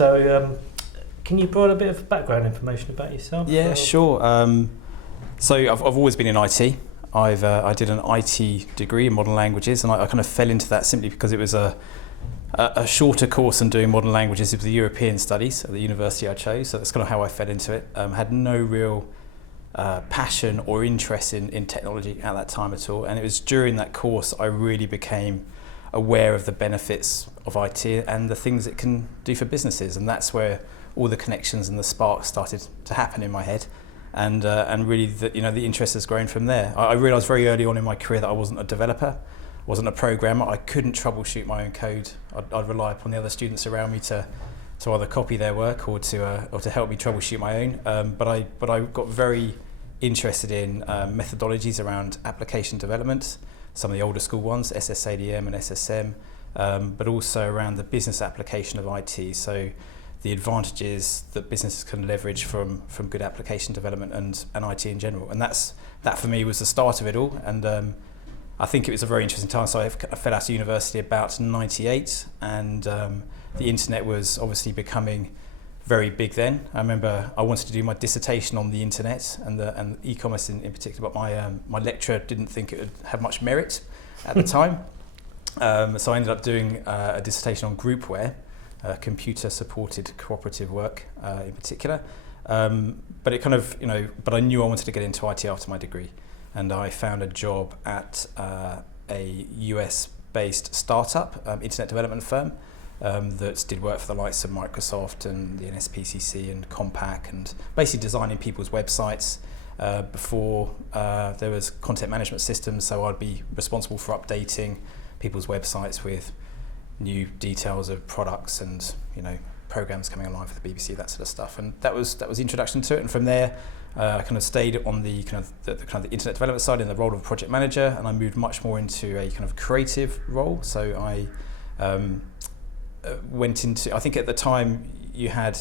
So, can you provide a bit of background information about yourself? Yeah, sure. So I've always been in IT. I did an IT degree in modern languages, and I kind of fell into that simply because it was a shorter course than doing modern languages. It was the European studies at the university I chose, so that's kind of how I fell into it. Had no real passion or interest in technology at that time at all, and it was during that course I really became aware of the benefits of IT and the things it can do for businesses, and that's where all the connections and the sparks started to happen in my head, and really the interest has grown from there. I realised very early on in my career that I wasn't a developer, wasn't a programmer. I couldn't troubleshoot my own code. I'd rely upon the other students around me to either copy their work or to help me troubleshoot my own. But I got very interested in methodologies around application development, some of the older school ones, SSADM and SSM, but also around the business application of IT. So the advantages that businesses can leverage from good application development and IT in general. And that for me was the start of it all. And I think it was a very interesting time. So I fell out of university about 98, and the internet was obviously becoming very big then. I remember I wanted to do my dissertation on the internet and e-commerce in particular, but my lecturer didn't think it would have much merit at the time. So I ended up doing a dissertation on groupware, computer-supported cooperative work in particular. But it kind of, but I knew I wanted to get into IT after my degree. And I found a job at a US-based startup, internet development firm, that did work for the likes of Microsoft and the NSPCC and Compaq, and basically designing people's websites. Before there was content management systems, so I'd be responsible for updating people's websites with new details of products and programs coming online for the BBC, that sort of stuff. And that was the introduction to it. And from there, I kind of stayed on the kind of the internet development side in the role of a project manager, and I moved much more into a kind of creative role. So I went into, I think at the time you had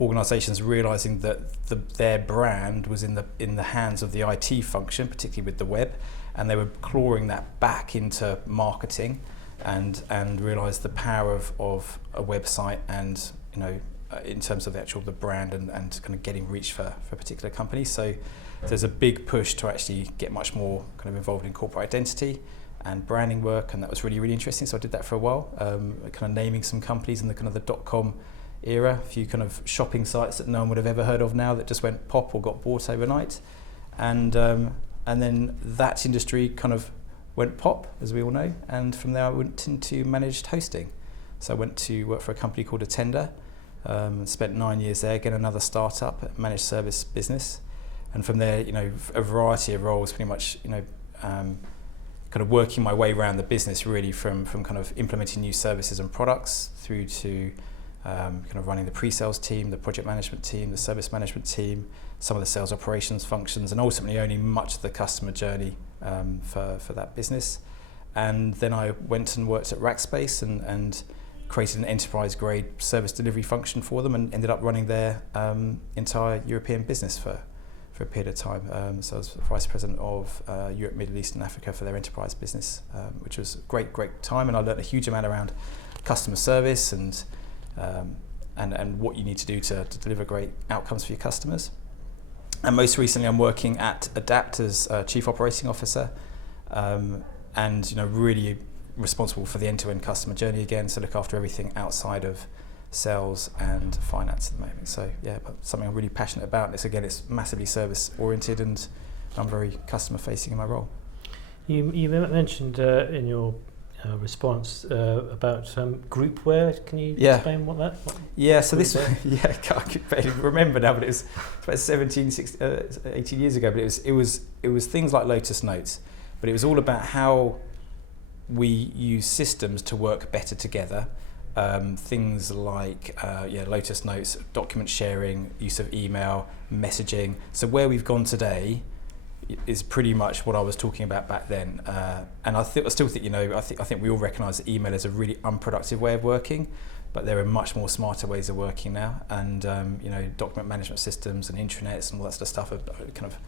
organisations realising that their brand was in the hands of the IT function, particularly with the web, and they were clawing that back into marketing, and realised the power of a website and in terms of the brand and kind of getting reach for particular companies. So there's a big push to actually get much more kind of involved in corporate identity and branding work, and that was really, really interesting. So I did that for a while, kind of naming some companies in the kind of the .com era, a few kind of shopping sites that no one would have ever heard of now that just went pop or got bought overnight, and then that industry kind of went pop, as we all know, and from there I went into managed hosting. So I went to work for a company called Attender, spent 9 years there, again another startup, managed service business, and from there, a variety of roles, pretty much, kind of working my way around the business, really from kind of implementing new services and products through to kind of running the pre-sales team, the project management team, the service management team, some of the sales operations functions, and ultimately owning much of the customer journey for that business. And then I went and worked at Rackspace and created an enterprise-grade service delivery function for them, and ended up running their entire European business for a period of time. So I was Vice President of Europe, Middle East and Africa for their enterprise business, which was a great time, and I learned a huge amount around customer service and what you need to do to deliver great outcomes for your customers. And most recently I'm working at Adapt as Chief Operating Officer, and really responsible for the end-to-end customer journey again, so look after everything outside of sales and finance at the moment. So yeah, but something I'm really passionate about. It's massively service oriented, and I'm very customer facing in my role. You mentioned in your response about groupware. Can you explain what that? So this, I could barely remember now, but it was about 18 years ago. But it was things like Lotus Notes, but it was all about how we use systems to work better together. Things like Lotus Notes, document sharing, use of email, messaging. So where we've gone today is pretty much what I was talking about back then. And I still think, I think we all recognise that email is a really unproductive way of working, but there are much more smarter ways of working now. And document management systems and intranets and all that sort of stuff are kind of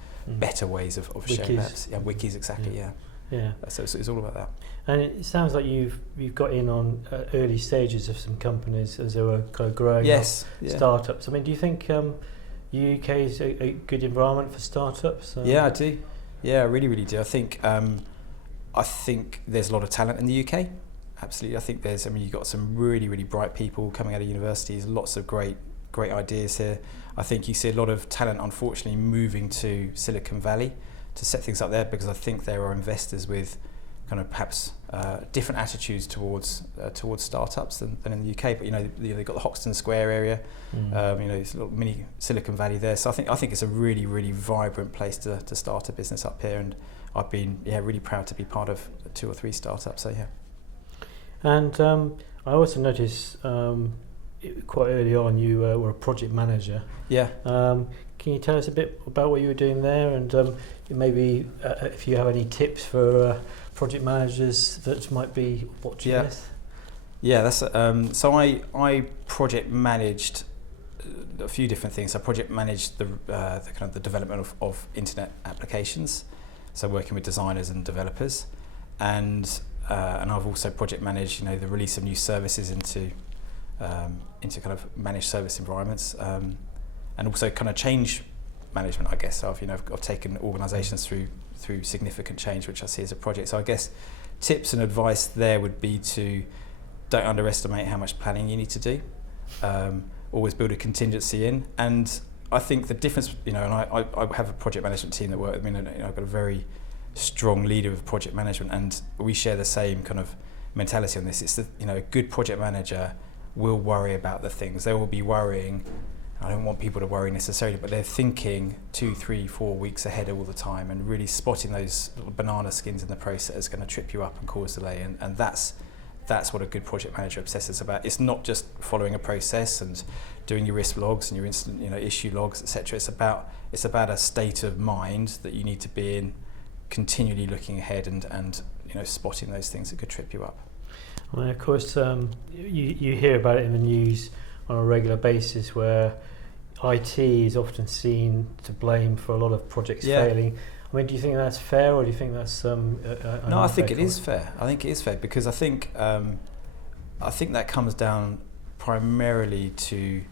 better ways of sharing apps. Yeah, wikis, exactly. Yeah. Yeah. So it's all about that. And it sounds like you've got in on early stages of some companies as they were kind of growing Yes. up, startups. I mean, do you think UK is a good environment for startups? Yeah, I do. Yeah, I really, really do. I think there's a lot of talent in the UK. Absolutely. I think you've got some really, really bright people coming out of universities, lots of great ideas here. I think you see a lot of talent, unfortunately, moving to Silicon Valley to set things up there, because I think there are investors with kind of perhaps different attitudes towards startups than in the UK. But they've got the Hoxton Square area. It's a little mini Silicon Valley there. So I think it's a really, really vibrant place to start a business up here, and I've been really proud to be part of 2 or 3 startups. So yeah. And I also noticed quite early on you were a project manager. Yeah. Can you tell us a bit about what you were doing there, and maybe if you have any tips for project managers that might be watching this? Yeah, that's so I project managed a few different things. I project managed the kind of the development of internet applications, so working with designers and developers, and I've also project managed the release of new services into kind of managed service environments, and also kind of change management, I guess. So I've taken organisations through significant change, which I see as a project. So I guess tips and advice there would be to don't underestimate how much planning you need to do. Always build a contingency in, and I think the difference, and I have a project management team that work with me, and I've got a very strong leader of project management, and we share the same kind of mentality on this. It's a good project manager will worry about the things. They will be worrying. I don't want people to worry necessarily, but they're thinking 2, 3, 4 weeks ahead all the time, and really spotting those little banana skins in the process is going to trip you up and cause delay. And that's what a good project manager obsesses about. It's not just following a process and doing your risk logs and your instant issue logs, etc. It's about a state of mind that you need to be in, continually looking ahead and spotting those things that could trip you up. Well, of course, you hear about it in the news on a regular basis, where IT is often seen to blame for a lot of projects failing. I mean, do you think that's fair, or do you think that's No, I think it is fair. I think it is fair, because I think that comes down primarily to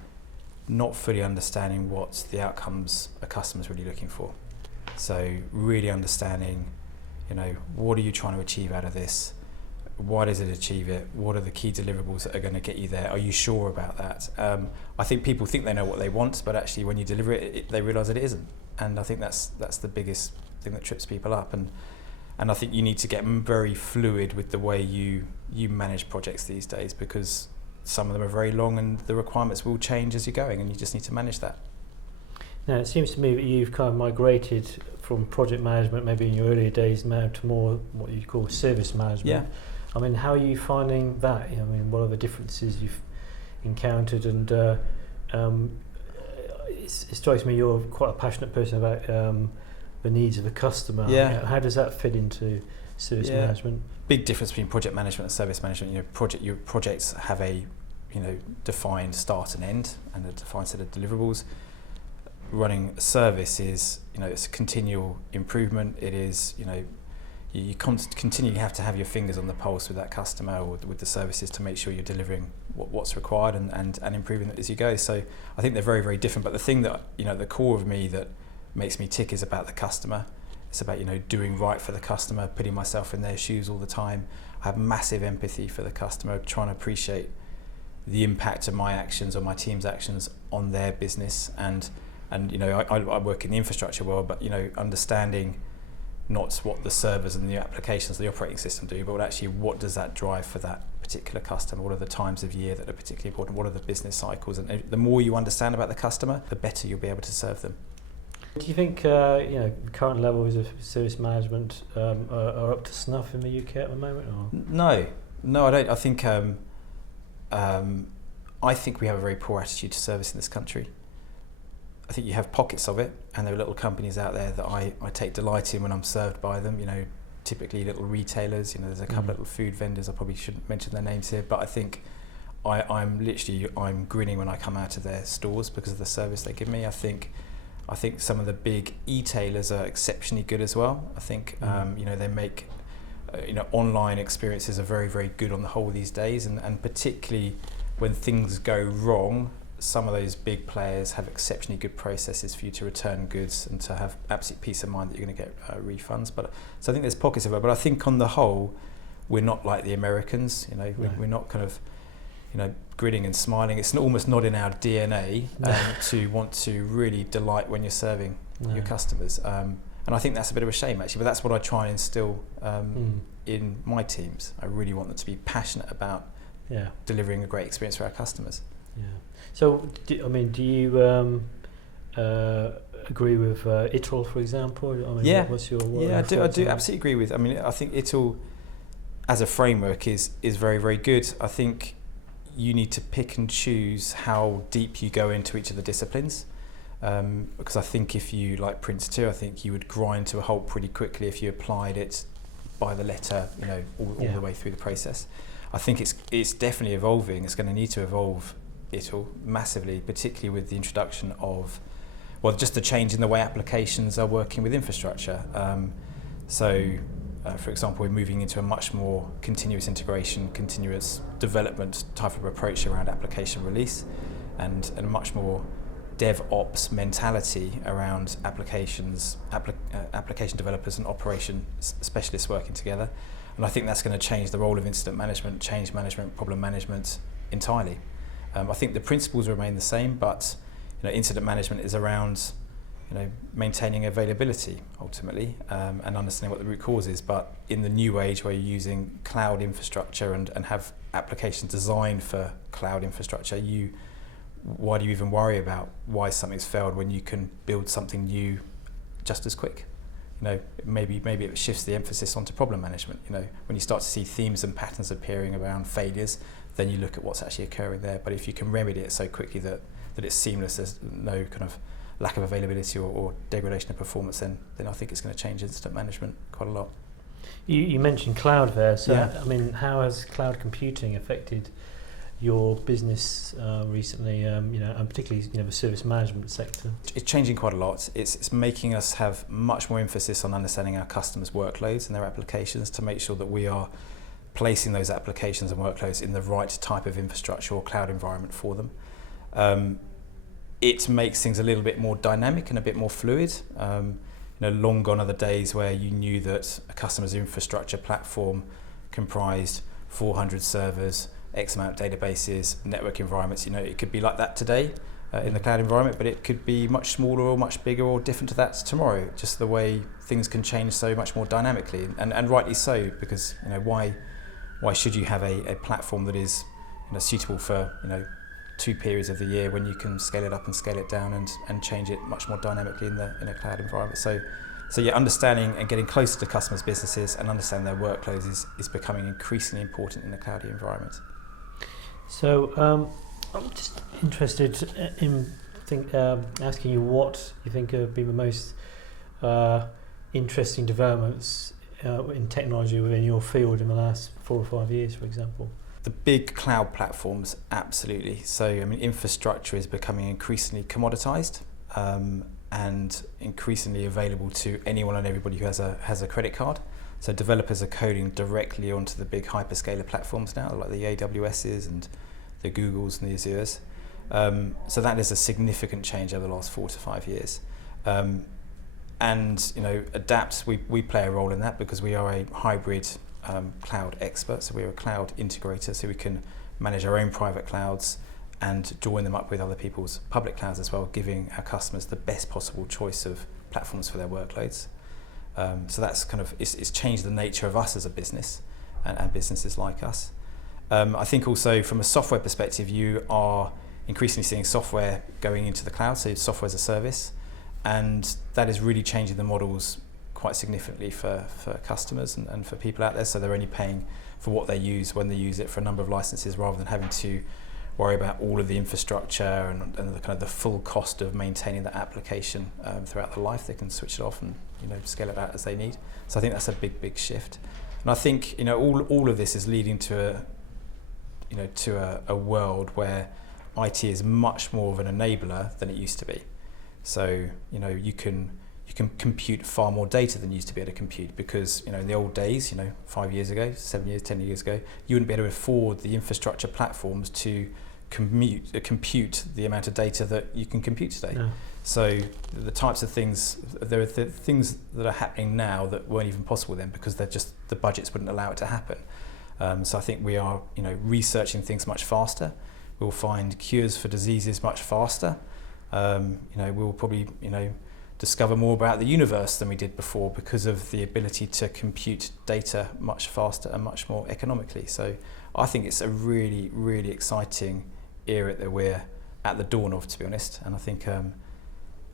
not fully understanding what the outcomes a customer's really looking for. So really understanding, what are you trying to achieve out of this? Why does it achieve it? What are the key deliverables that are going to get you there? Are you sure about that? I think people think they know what they want, but actually when you deliver it, they realise that it isn't. And I think that's the biggest thing that trips people up. And I think you need to get very fluid with the way you manage projects these days, because some of them are very long and the requirements will change as you're going, and you just need to manage that. Now, it seems to me that you've kind of migrated from project management, maybe in your earlier days, now to more what you call service management. Yeah. I mean, how are you finding that? What are the differences you've encountered? And it strikes me you're quite a passionate person about the needs of the customer. Yeah. How does that fit into service management? Big difference between project management and service management. Your projects have a defined start and end, and a defined set of deliverables. Running a service is it's a continual improvement. It is you continually have to have your fingers on the pulse with that customer or with the services to make sure you're delivering what's required and improving it as you go. So I think they're very, very different. But the thing that the core of me that makes me tick is about the customer. It's about doing right for the customer, putting myself in their shoes all the time. I have massive empathy for the customer, trying to appreciate the impact of my actions or my team's actions on their business. And I work in the infrastructure world, but understanding not what the servers and the applications, the operating system do, but actually what does that drive for that particular customer? What are the times of year that are particularly important? What are the business cycles? And the more you understand about the customer, the better you'll be able to serve them. Do you think current levels of service management are up to snuff in the UK at the moment? Or? No, I don't. I think we have a very poor attitude to service in this country. I think you have pockets of it, and there are little companies out there that I take delight in when I'm served by them. Typically little retailers. There's a couple of little food vendors. I probably shouldn't mention their names here, but I think I'm grinning when I come out of their stores because of the service they give me. I think some of the big e-tailers are exceptionally good as well. I think they make online experiences are very, very good on the whole these days, and particularly when things go wrong, some of those big players have exceptionally good processes for you to return goods and to have absolute peace of mind that you're going to get refunds. But so I think there's pockets of it, but I think on the whole, we're not like the Americans. We're not kind of grinning and smiling. It's almost not in our DNA to want to really delight when you're serving your customers. And I think that's a bit of a shame, actually, but that's what I try and instill in my teams. I really want them to be passionate about delivering a great experience for our customers. Yeah. So, do you agree with ITIL, for example? What's your I do absolutely agree with. I think ITIL as a framework is very, very good. I think you need to pick and choose how deep you go into each of the disciplines. Because I think if you, like Prince 2, I think you would grind to a halt pretty quickly if you applied it by the letter, all the way through the process. I think it's definitely evolving. It's going to need to evolve ITIL massively, particularly with the introduction of, just the change in the way applications are working with infrastructure. For example, we're moving into a much more continuous integration, continuous development type of approach around application release, and a much more DevOps mentality around application developers and operation specialists working together. And I think that's going to change the role of incident management, change management, problem management entirely. I think the principles remain the same, but incident management is around maintaining availability ultimately, and understanding what the root cause is. But in the new age where you're using cloud infrastructure and have applications designed for cloud infrastructure, why do you even worry about why something's failed when you can build something new just as quick? Maybe it shifts the emphasis onto problem management. When you start to see themes and patterns appearing around failures, then you look at what's actually occurring there. But if you can remedy it so quickly that it's seamless, there's no kind of lack of availability or degradation of performance, then I think it's going to change incident management quite a lot. You mentioned cloud there, so how has cloud computing affected your business recently, and particularly the service management sector? It's changing quite a lot. It's making us have much more emphasis on understanding our customers' workloads and their applications to make sure that we are placing those applications and workloads in the right type of infrastructure or cloud environment for them. It makes things a little bit more dynamic and a bit more fluid. Long gone are the days where you knew that a customer's infrastructure platform comprised 400 servers, X amount of databases, network environments. It could be like that today in the cloud environment, but it could be much smaller or much bigger or different to that tomorrow. Just the way things can change so much more dynamically, and rightly so, because why should you have a platform that is suitable for 2 periods of the year when you can scale it up and scale it down and change it much more dynamically in a cloud environment. So understanding and getting closer to customers' businesses and understanding their workloads is becoming increasingly important in a cloudy environment. So I'm just interested in asking you what you think have been the most interesting developments in technology within your field in the last 4 or 5 years, for example. The big cloud platforms, absolutely. So, infrastructure is becoming increasingly commoditized and increasingly available to anyone and everybody who has a credit card. So developers are coding directly onto the big hyperscaler platforms now, like the AWSs and the Googles and the Azures. So that is a significant change over the last 4 to 5 years. And Adapt, we play a role in that because we are a hybrid cloud expert. So we're a cloud integrator, so we can manage our own private clouds and join them up with other people's public clouds as well, giving our customers the best possible choice of platforms for their workloads. So that's it's changed the nature of us as a business and businesses like us. I think also from a software perspective, you are increasingly seeing software going into the cloud, so software as a service, and that is really changing the models quite significantly for customers and for people out there. So they're only paying for what they use when they use it for a number of licenses, rather than having to worry about all of the infrastructure and the full cost of maintaining that application throughout the life. They can switch it off and scale it out as they need. So I think that's a big shift. And I think all of this is leading to a world where IT is much more of an enabler than it used to be. So you can you can compute far more data than you used to be able to compute, because in the old days, 5 years ago, 7 years, 10 years ago, you wouldn't be able to afford the infrastructure platforms to compute the amount of data that you can compute today. No. So the types of things, there are things that are happening now that weren't even possible then, because the budgets wouldn't allow it to happen. So I think we are researching things much faster. We'll find cures for diseases much faster. We'll probably discover more about the universe than we did before, because of the ability to compute data much faster and much more economically. So I think it's a really, really exciting era that we're at the dawn of, to be honest. And I think,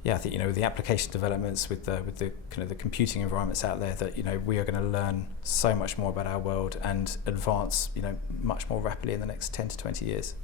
with the application developments, with the kind of the computing environments out there, that we are going to learn so much more about our world and advance much more rapidly in the next 10 to 20 years.